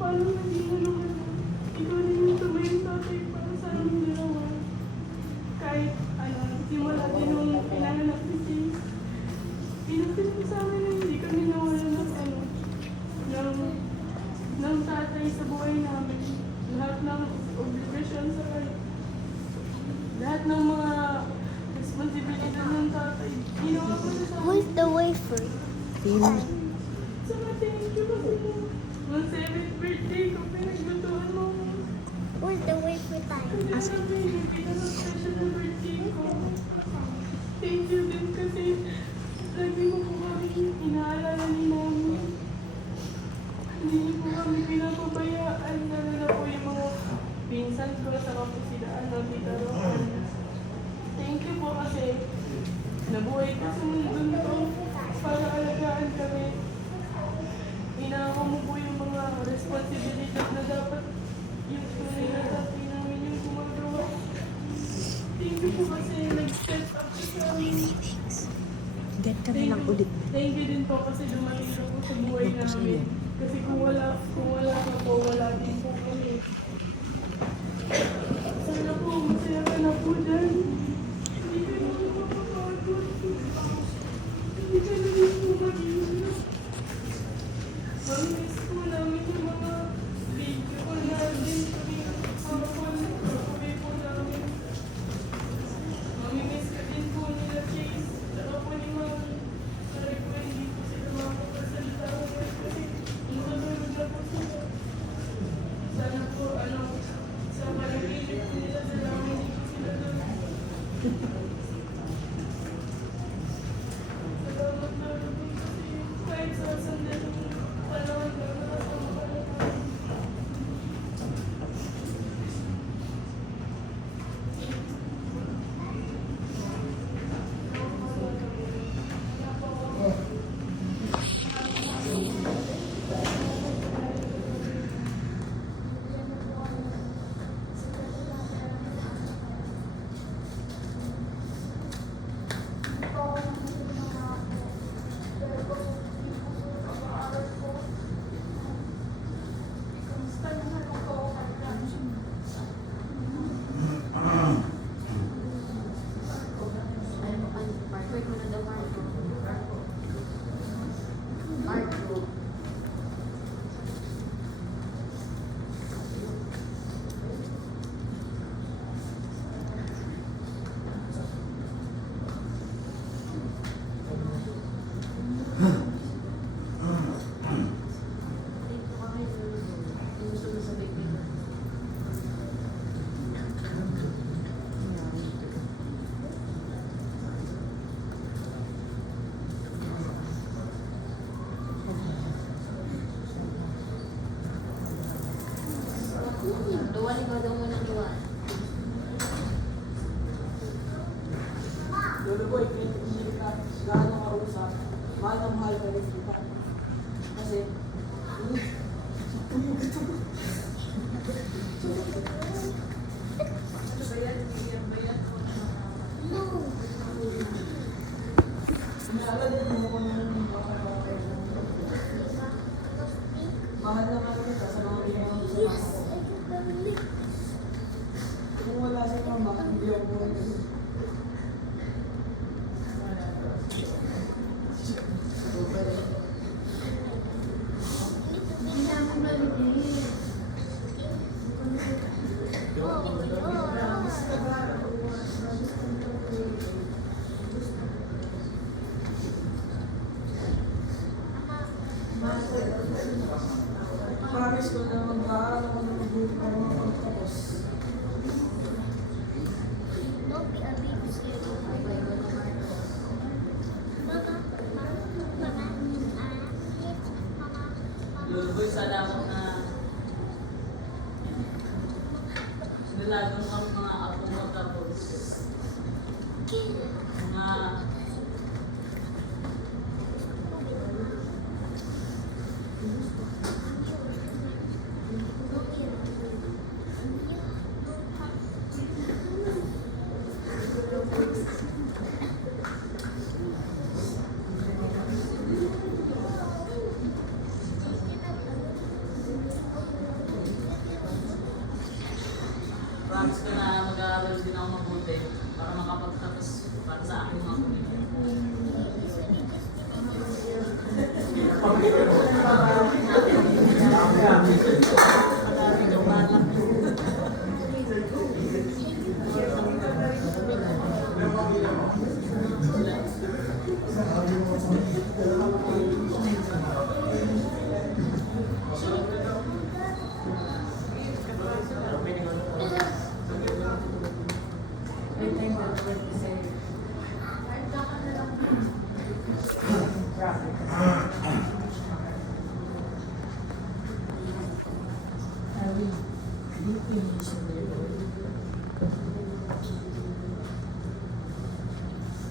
paano naging ano ka na? Ikaw rin yung tumayong tatay para sa aming dalawa. Kahit ano, simula din nung pinanganak si Chase, pinagsasabi mo sa amin na hindi kami nawala ng ano, ng tatay sa buhay namin. Lahat ng obligasyon sa lahat ng mga responsibilidad ng tatay. Ginawa ko na sa amin. Where's the wafer? Sana thank you kasi mo. Nung 7th birthday ko, pinaglutuan mo. Where's the wafer time? Kaya namin, hindi na special na birthday ko. Thank you din kasi lagi mo po kami inaalala ni Mami. Hindi niyo po kami pinapabayaan. Lalo na po yung mga pinsan ko sa kapusidaan na Tita Rohan. Thank you po kasi nabuhay ka sa mundo to para alagaan kami. Inaako mo po yung mga responsibilidad na dapat yung tunay na tatay namin yung gumagawa. Thank you po kasi nag-step up sa amin. Get ka na lang ulit. Thank you din po kasi dumating ka po sa buhay namin. Kasi kung wala ka po, wala din po kami. Sana po, masaya ka na po dyan. Hindi ka na mapapagod. Hindi ka na rin po mag-iingat. Mamiss po namin yung mga video ko natin. Kami kami po namin. Mamimiss ka din po nila Chase. Saka po ni Mami. Sorry po, hindi po sila makapagsalita ko kasi nagsasunod na po sila. Sana po, sa panaginip po nila sila, hindi po sila doon. Salamat na rin po kasi kahit sa sandali panahon na nakasama ka na po. Duwan, ikaw daw muna duwan. Lolo boy, pinipili ka, gaano kausap, mahal na mahal ka rin kita. Kasi, sinala din mo kung anong mahal na mahal kita sa mga ginagawa sa mga ko. Kung wala si mama, hindi ako promise ko na mag-aaral ako na mabuti para makapagtapos. Don't be a big scared. Lolo boy, salamat na nilago mo ang mga apo mo tapos mga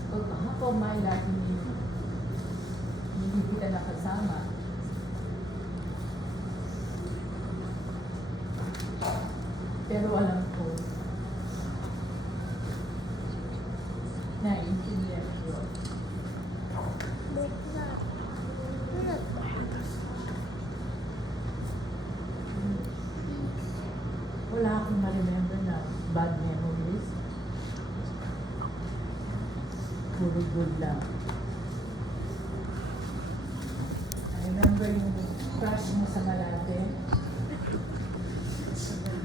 Pag hapon may lagi hindi kita nakasama. Pero alam ko, naiintindihan ko. But not. Not Wala akong ma-remember na bad memories. Puro good lang. I remember yung crush mo sa Malate.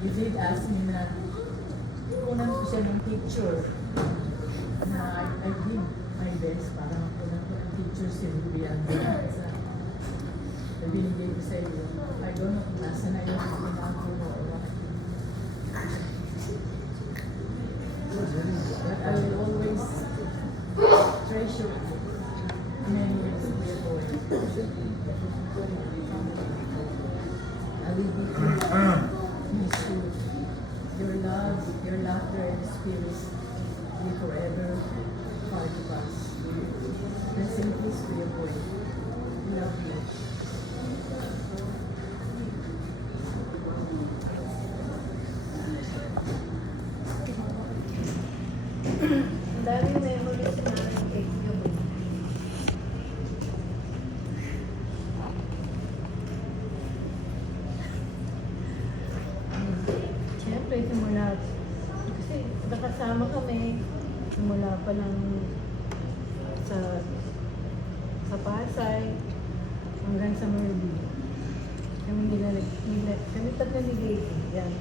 You did ask me na kunan ko siya ng picture na I did my best para makunan ko ng picture si Ruby Almanza. Na binigay ko sa iyo. I don't know kung nasa na yung pinago mo or what. But I will always treasure many years ago. I will be miss you. Your love, your laughter and spirit will forever part of us. Rest in peace, Kuya Boy. We love you. Ang daming memories na cake yun. Siyempre, simula, kasi nakasama kami, simula pa lang sa Pasay, hanggang sa Merby. Kami tatlo ni Gacy, yan,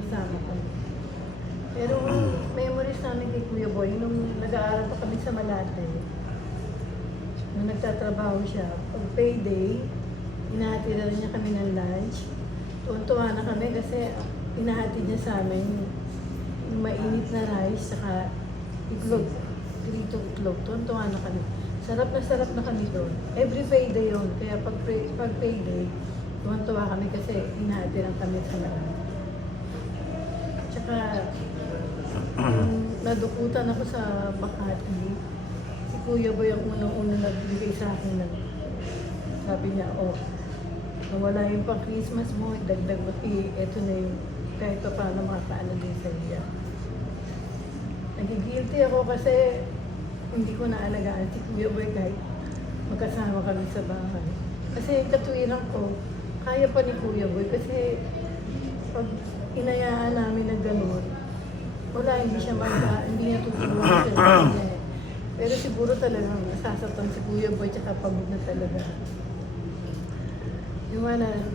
kasama kami. Pero memories namin kay Kuya Boy, nung nag-aaral pa kami sa Malate, nung nagtatrabaho siya, pag payday, inahatid na niya kami ng lunch. Tuwan-tuwa na kami kasi inahatid niya sa amin yung mainit na rice, saka itlog, pritong itlog. Tuwan-tuwa na kami. Sarap na kami doon. Every payday yun. Kaya pag payday, tuwan-tuwa kami kasi inahatid lang kami sa Malate. Tsaka, nadukutan ako sa Makati. Si Kuya Boy ang unang-unang nagbigay sa akin ng sabi niya, oh, nawala yung pang Christmas mo, dagdag mo, eto na yung kahit pa paano makaano din sa iya. Nagigilty ako kasi hindi ko naalagaan si Kuya Boy kahit magkasama kami sa bahay. Kasi katuwiran ko, kaya pa ni Kuya Boy kasi pag inayaan namin na gano'n, wala, hindi niya tutulungan siya sa kanya eh. Pero siguro talagang nasasaktan si Kuya Boy tsaka pagod na talaga. Yung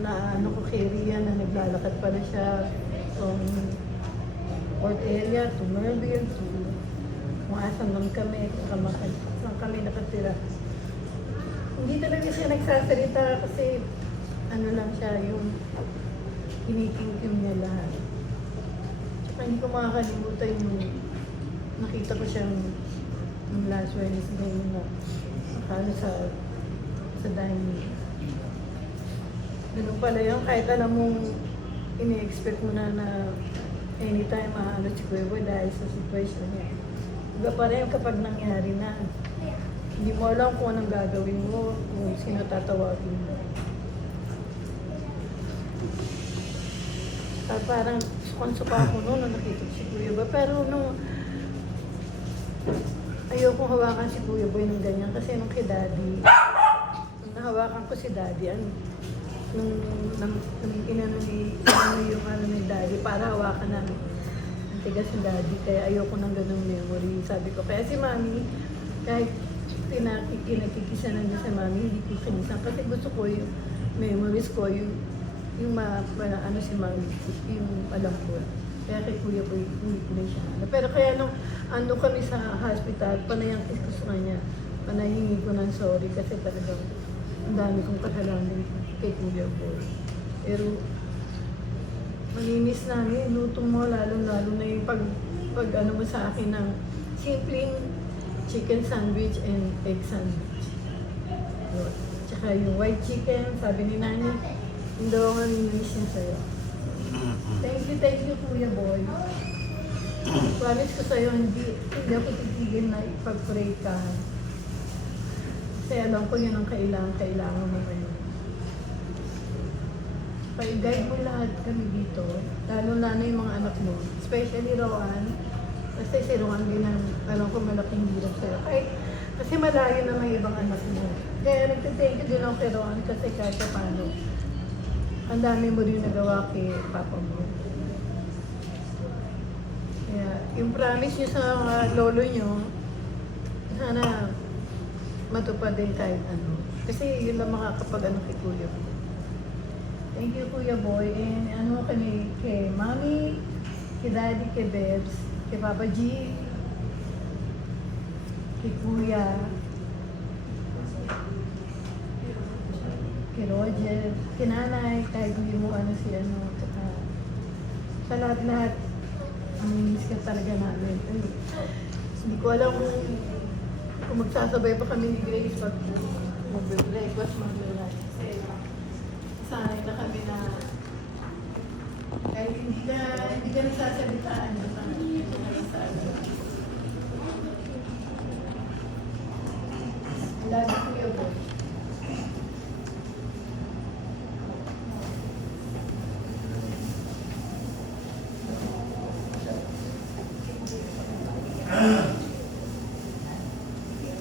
na ano ko kay Rian na naglalakad pala siya from Port area to Merville to kung asan lang kami, saan kami nakatira. Hindi talaga siya nagsasalita kasi ano lang siya, yung kinikim niya lahat. Tsaka hindi ko makakalimutan yung nakita ko siyang yung last Wednesday na nakano sa dining. Ganun pala yun, kahit alam mong ini-expect mo na anytime maano si Kuya Boy dahil sa situation niya. Iba pa rin kapag nangyari na. Hindi mo alam kung anong gagawin mo, kung sino tatawagin mo. At parang sukan-suka ako noon nung nakita ko si Kuya Boy. Pero nung ayokong hawakan si Kuya Boy ng ganyan kasi nung kay Daddy, nung nahawakan ko si Daddy, nung inano yung ano ni Daddy para hawakan namin. Ang tigas si Daddy, kaya ayoko ng ganung memory. Sabi ko, kaya si Mami, kahit kinakikisa na niya sa mami, hindi ko kinisa. Kasi gusto ko yung memories ko, yung ano si mami, yung alam ko. Kaya kay kuya ko, hindi ko na siya alam. Pero kaya nung ando kami sa hospital, panayang ko sa kanya, panahingi ko ng sorry kasi talagang ang dami kong kasalanan kay kuya ko. Pero manimiss namin, luto mo, lalo na yung pag ano mo sa akin ng simpleng chicken sandwich and egg sandwich. Yun. Tsaka yung white chicken, sabi ni Nani, hindi ako manimiss niya sa'yo. Thank you, Kuya Boy. Promise ko sa'yo, hindi ako titigil na ipag-pray ka. Kasi alam ko yun ang kailangan mo ngayon. Pa-guide mo lahat kami dito, lalo na yung mga anak mo, especially Rowan. Kasi si Rowan din ang, alam ko, malaking hirap sa'yo. Kasi malayo na may ibang anak mo. Kaya nagtithank you din ako kay Rowan kasi kahit paano, ang dami mo rin nagawa kay Papa mo. Kaya, yung promise niyo sa lolo niyo, sana matupad din kahit ano. Kasi yun lang makakapag-ano kay Kuya mo. Thank you, Kuya Boy. And ano kami kay Mami, kay Daddy, kay Bebs, kay Papa G, kay Kuya, kay Roger, kay Nanay, kahit hindi mo ano si ano, tsaka sa lahat-lahat, miss ka talaga namin. Hindi ko alam kung magsasabay pa kami ni Grace pag mag-breakfast, mag-lunch. Kasi sanay na kami na kahit hindi ka nagsasalitaan, sanay ka nagsasalitaan. Lagi ko yung boy.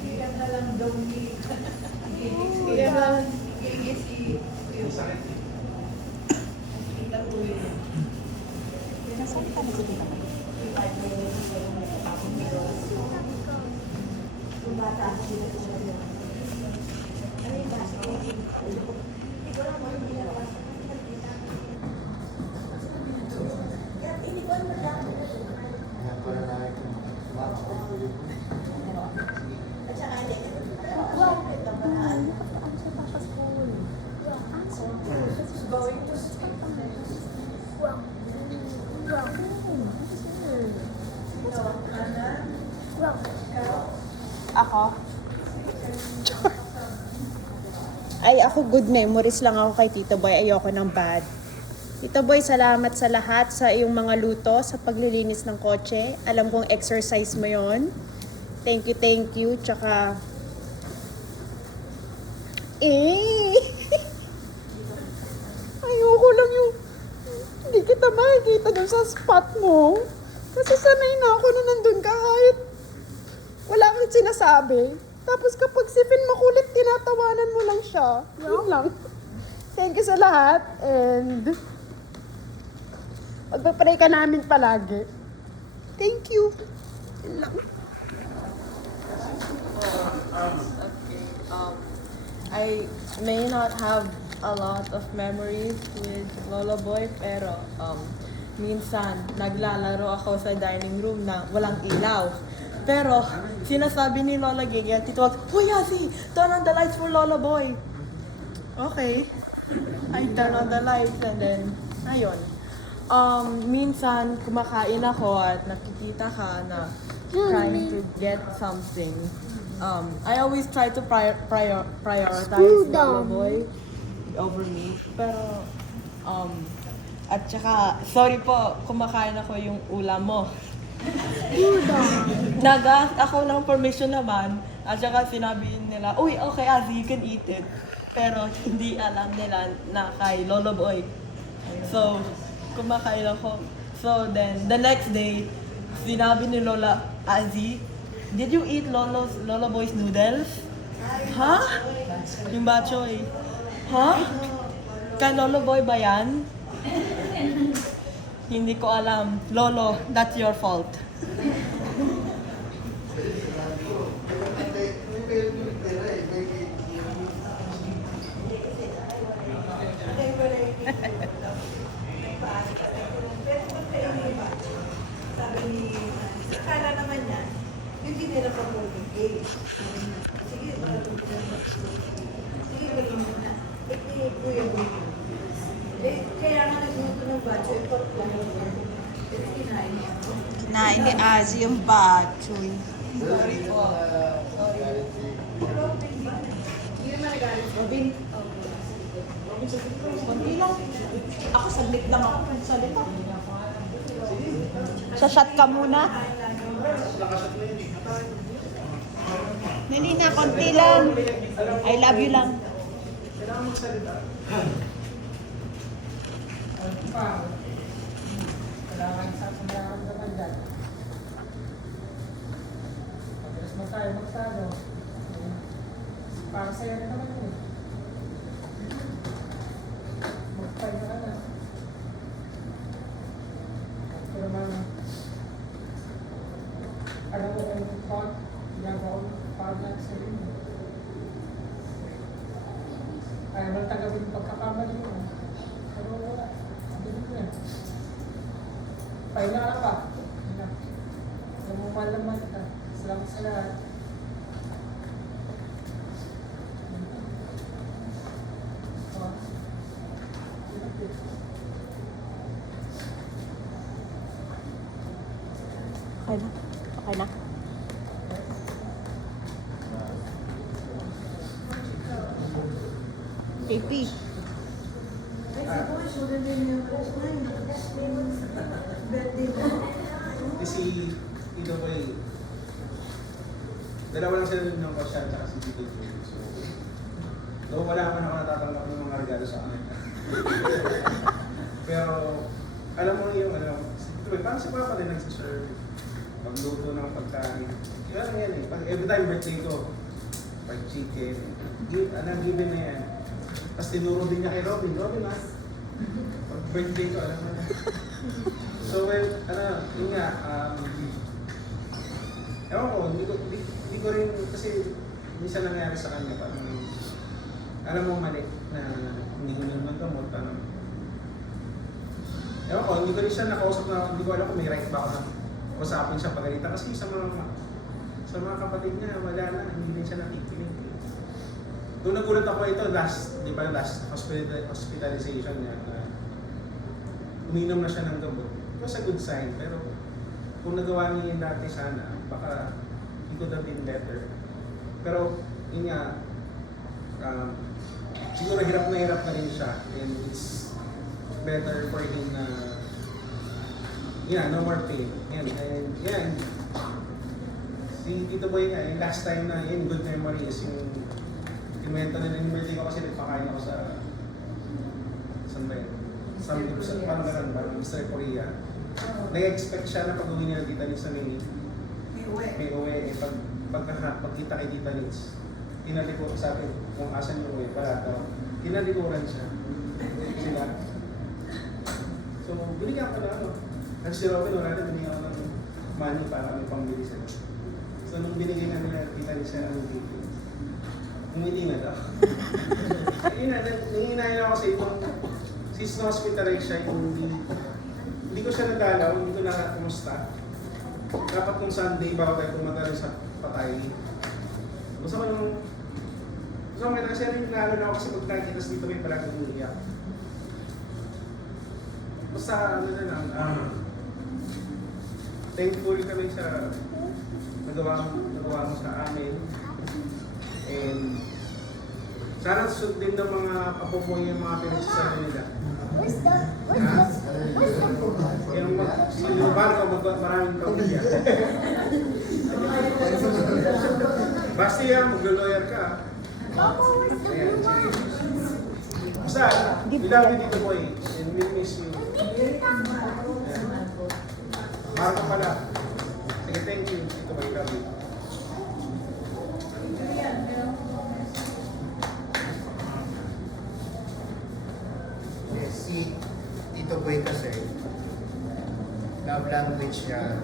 Kaya na lang daw ni kaya lang si kita ko yun. Nasaan ka nakikita ka? Ako? Ay, ako good memories lang ako kay Tito Boy. Ayoko ng bad. Tito Boy, salamat sa lahat, sa iyong mga luto, sa paglilinis ng kotse. Alam kong exercise mo yon. Thank you. Tsaka, ayoko lang yung hindi kita makikita dun sa spot mo. Kasi sanay na ako na nandun ka kahit wala kang sinasabi. Tapos kapag si Finn makulit, tinatawanan mo lang siya. Yun lang. Thank you sa lahat. And magpapray ka namin palagi. Thank you. Yun lang. I may not have a lot of memories with Lola Boy, pero minsan naglalaro ako sa dining room na walang ilaw. Pero sinasabi ni Lola Gigia, titawag, "Hoy, Asi, turn on the lights for Lola Boy." Okay. I turn on the lights and then, ayun. Minsan kumakain ako at nakikita ka na trying to get something. I always try to prioritize Lola Boy over me. Pero, at saka, sorry po, kumakain ako yung ulam mo. Nag-ask ako ng permission naman, at saka sinabi nila, "Uy, okay, Azzy, you can eat it." Pero hindi alam nila na kay Lola Boy. So, kumakain ako. So then, the next day, sinabi ni Lola, "Azzy, did you eat Lola Boy's noodles?" Ha? Yung bachoy. Ha? Kay Lola Boy ba yan? Hindi ko alam. Lolo, that's your fault. Kinain ni Azi yung batchoy. Konti lang. Ako saglit lang ako nagsalita. Sa-shot ka muna. Nilina, konti lang. I love you lang. Kailangan sa nararamdaman dyan. Pagkas mo tayo magsano. Para sa'yo na naman yun. Magpahinga ka na. Pero man, alam mo yung pag, ginagawa mo pag lang sa inyo. Kaya mo tagawin yung pagkakamali mo. Pero wala. Hindi mo yan. Pahinga ka pa. Pahinga. Alam mo malaman ka. Salamat sa lahat. Okay na. Okay na. Pipi. Kasi ito ko dalawa lang sila ng pasyan at si Tito Joey. So, though wala man ako natatanggap ng mga regalo sa kanila. Pero, alam mo yung parang si Papa rin nagsiserve. Pagluto ng pagkain. Yan yan eh. Every time birthday ko, pag chicken, given na yan. Tapos tinuro din niya kay Robin. Robin pag birthday ko, alam mo na. So, well, yun nga, ewan ko, hindi ko rin, kasi minsan nangyari sa kanya, parang, alam mo mali, na hindi ko naman gamot, parang, ewan ko, hindi ko rin siya nakausap na, hindi ko alam kung may right ba ako na usapin siya pagalitan, kasi sa mga kapatid niya, wala na, hindi rin siya nakikinig. Doon nagulat ako ito, last hospitalization niya, uminom na siya ng gamot. It was a good sign, pero kung nagawa niya yung dati sana, baka it could have been better. Pero, yun nga, siguro hirap na rin siya, and it's better for him na, no more pain. And si Tito Boy nga, yung last time na, good memory is yung kinuwento na birthday ko kasi nagpakain ako sa saan ba yun? Parang ganun, parang Mr. Korea. Nag-expect siya na pag-uwi niya ng Tita Nitz na may uwi. Pagkita kay Tita Nitz, tinalikuran sa akin kung asan yung uwi para daw. Tinalikuran siya. Sila. So, binigyan ko na Kasi si Robin, wala na, binigyan ko ng money para may pambili sila. So, nung binigyan na nila, Tita Nitz siya ang ticket. Umili na daw. Yun na, nanginginahin ako sa itong since na-hospitalize siya, hindi ko siya nagalaw, hindi ko na kumusta. Dapat kung Sunday, bago tayo pumunta rin sa patay. Gusto ko kita kasi rin nalo na ako kasi pag nakikita sa dito may palagi umiiyak. Basta thankful kami sa nagawa mo sa amin. And sana sundin ng mga apo mo yung mga pinagsasabi nila. Where's the food? Yung barko, maraming pamilya. Basta yan, mag-lawyer ka. Papa, where's the Ayan, blue sige. one? Basta, we love you, Tito Boy. And we miss you. Marco pala. Sige, thank you, Tito Boy. Love you. Si Tito Boy kasi, love language niya,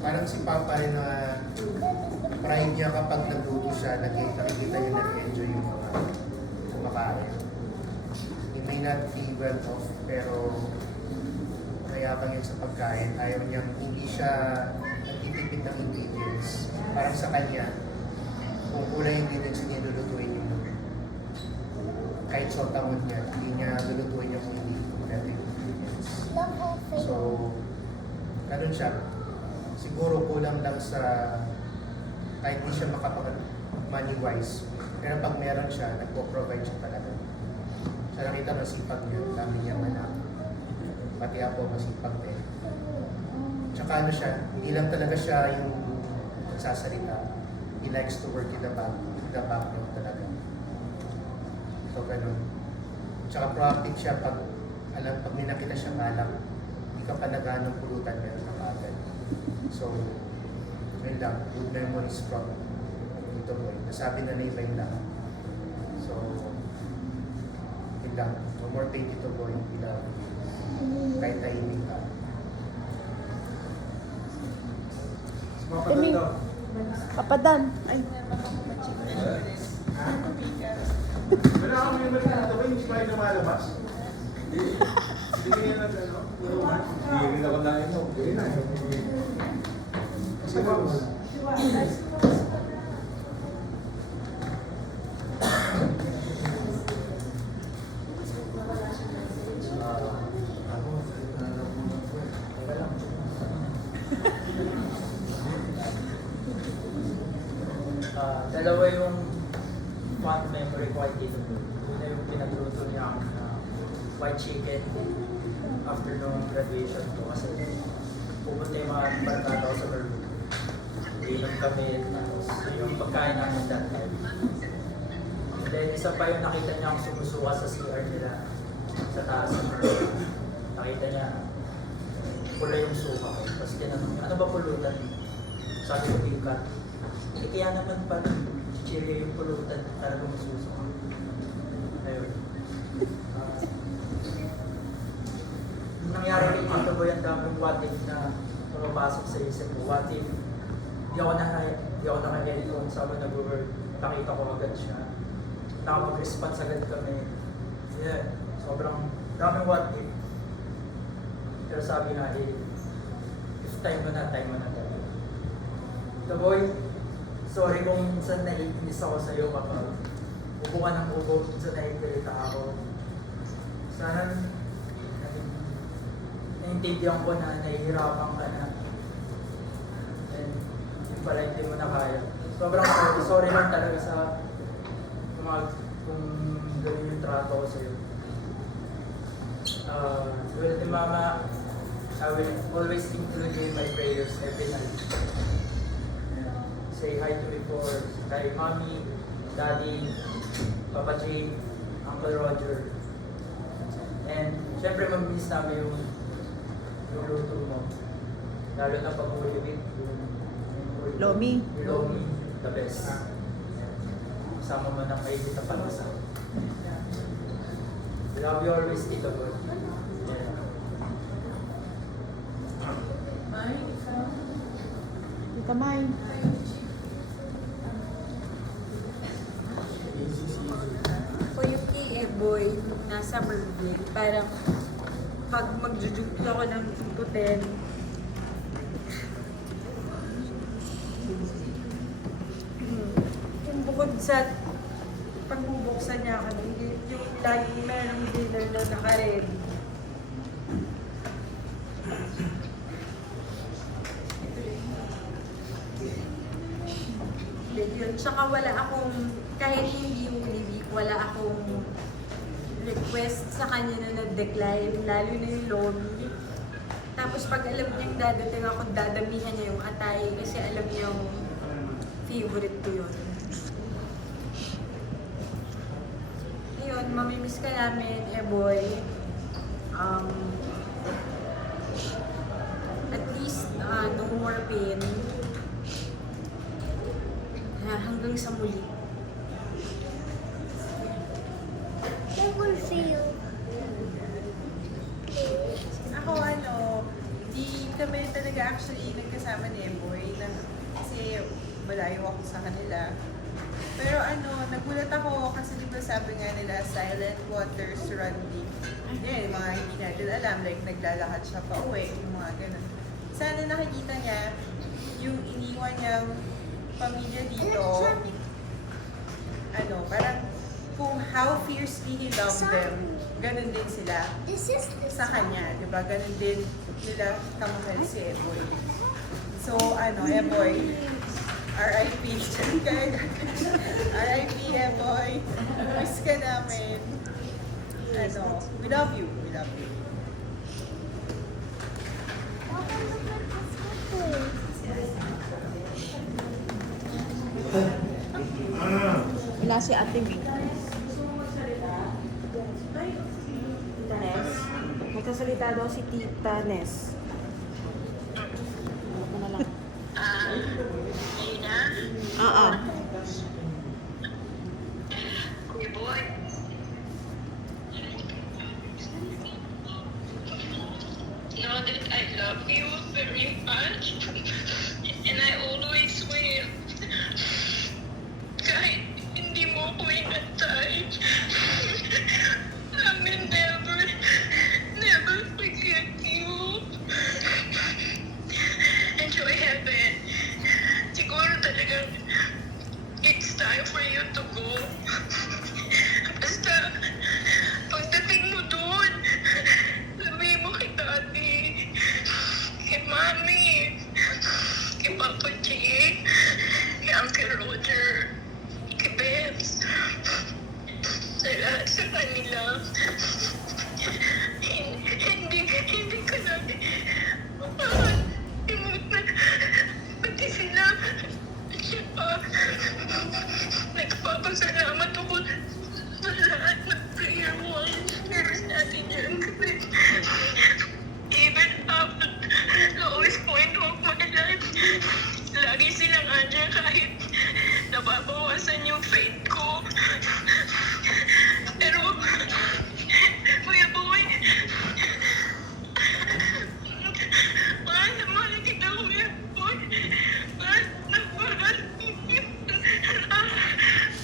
parang si Papa rin na pride niya kapag nagluto siya, nakikita niya nag-enjoy yung mga kumakain. He may not be well off, pero mayabang yun sa pagkain. Ayaw niyang hindi siya nagtitipid ng ingredients. parang sa kanya, kung kulang yung ingredients, hindi niya lulutuin yung kahit sotangon niya, hindi niya lulutuin yung hindi kompleto yung ingredients. So, ganun siya. Siguro kulang lang sa kahit hindi siya makapag money-wise. Pero pag meron siya, nagpo-provide siya talaga. Siya nakita masipag niya, dami niya manak. Pati ako masipag din. Tsaka ano siya, hindi lang talaga siya yung nagsasalita. He likes to work in the background talaga. So ganun. Tsaka proactive siya pag may nakita siya malak, hindi ka pa ng pulutan niya nakagad. So, yun lang, good memories from Tito Boy. Nasabi na iba yun lang. So, yun lang. No more pain, Tito Boy. We love you. Kahit tahimik ka. Emi, Papadan. Ay, Wala kami yung balik na ito ba? Hindi pa yung lumalabas? Hindi niya na ano? Hindi rin ako nainom. Kasi boss. Dalawa yung fond memory ko kay Tito Boy. Una yung pinagluto niya ako na white chicken after nung graduation ko kasi pupunta yung mga barkada ko sa Bermuda. Inom kami, tapos yun yung pagkain namin that time. And then isa pa yung nakita niya akong sumusuka sa CR nila sa taas ng Bermuda. Nakita niya pula yung suka ko. Tapos tinanong niya, ano ba pulutan? Sabi ko, bigat. Kaya naman pa chichirya yung pulutan talaga masusuka. Ayun. Yung nangyari kay Tito Boy, ang daming what if na pumapasok sa isip ko. What if di ako naka-headphone sa ako nag-work, nakita ko agad siya. Nakapag-response agad kami. Yeah, sobrang daming what if. Pero sabi nga if time mo na talaga. Tito Boy, sorry kung minsan naiinis ako sa iyo kapag upo ka ng upo, minsan naiirita ako. Sana naiintindihan ko na nahihirapan ka na. And yung pala hindi mo na kaya. Sobrang sorry lang talaga sa kung gano'n yung trato ko sa iyo. Well, Mama, I will always include you in my prayers every night. Say hi to me for kay Mommy, Daddy, Papa J, Uncle Roger. And syempre mag-miss namin yung luto mo. Lalo na pag uliwit. Lomi. Yung Lomi, the best. Kasama mo ng mainit na palasa. We love you always, Tito Boy. Tita May. O yung kay Boy, nasa Merville, parang pag magjujugto ako ng puten, yung bukod sa pagbubuksan niya ako, yung lagi merong dinner na naka-ready. Yun. Tsaka wala akong, kahit hindi yung libig, wala akong request sa kanya na nag-decline, lalo na yung Lomi. Tapos pag alam niyang dadating ako, dadamihan niya yung atay kasi alam niya yung favorite ko yun. Ayun, mamimiss ka namin, boy. At least, no more pain. Hanggang sa muli. They will see you. Ako di kami talaga actually nagkasama ni Eboy kasi malayo ako sa kanila. Pero nagulat ako kasi di ba sabi nga nila silent waters run deep. Yan, mga hindi natin alam, like naglalakad siya pa uwi, yung mga ganun. Sana nakikita niya yung iniwan niyang pamilya dito, ano, parang kung how fiercely he loved them, ganun din sila This is this sa kanya, di ba? Ganun din nila kamahal si Eboy. So, ano, Eboy, R.I.P. R.I.P. Eboy. Miss ka namin. Ano, we love you. We love you. Wala si Ate B. Tita Nes. Magsasalita daw si Tita Nes. Ano na lang. Oo. Know that I love you very much, and I always will. Kahit hindi mo ko inantay, I will never forget you. Enjoy heaven. Siguro talagang it's time for you to go. Basta, pagdating mo doon, sabihin mo kay Daddy, kay Mami, kay Papa Jay, kay Uncle Roger, kay Bebs, sa lahat sa kanila. Hindi ka namin imutan. Pati sila. Nagpapasalamat ako sa lahat ng prayer warriors natin dyan. Even after the lowest point of my life, lagi silang andyan kahit nababawasan yung faith ko. Pero, Kuya Boy, mahal na mahal kita, Kuya Boy. Mahal na mahal.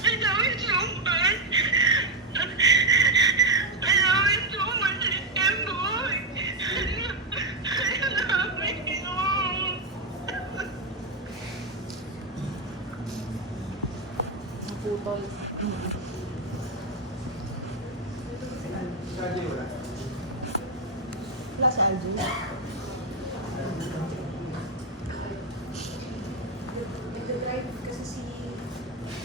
I love you so much. I love you so much, Boy. I love you. Naputol. Sabi wala. Wala si Algie.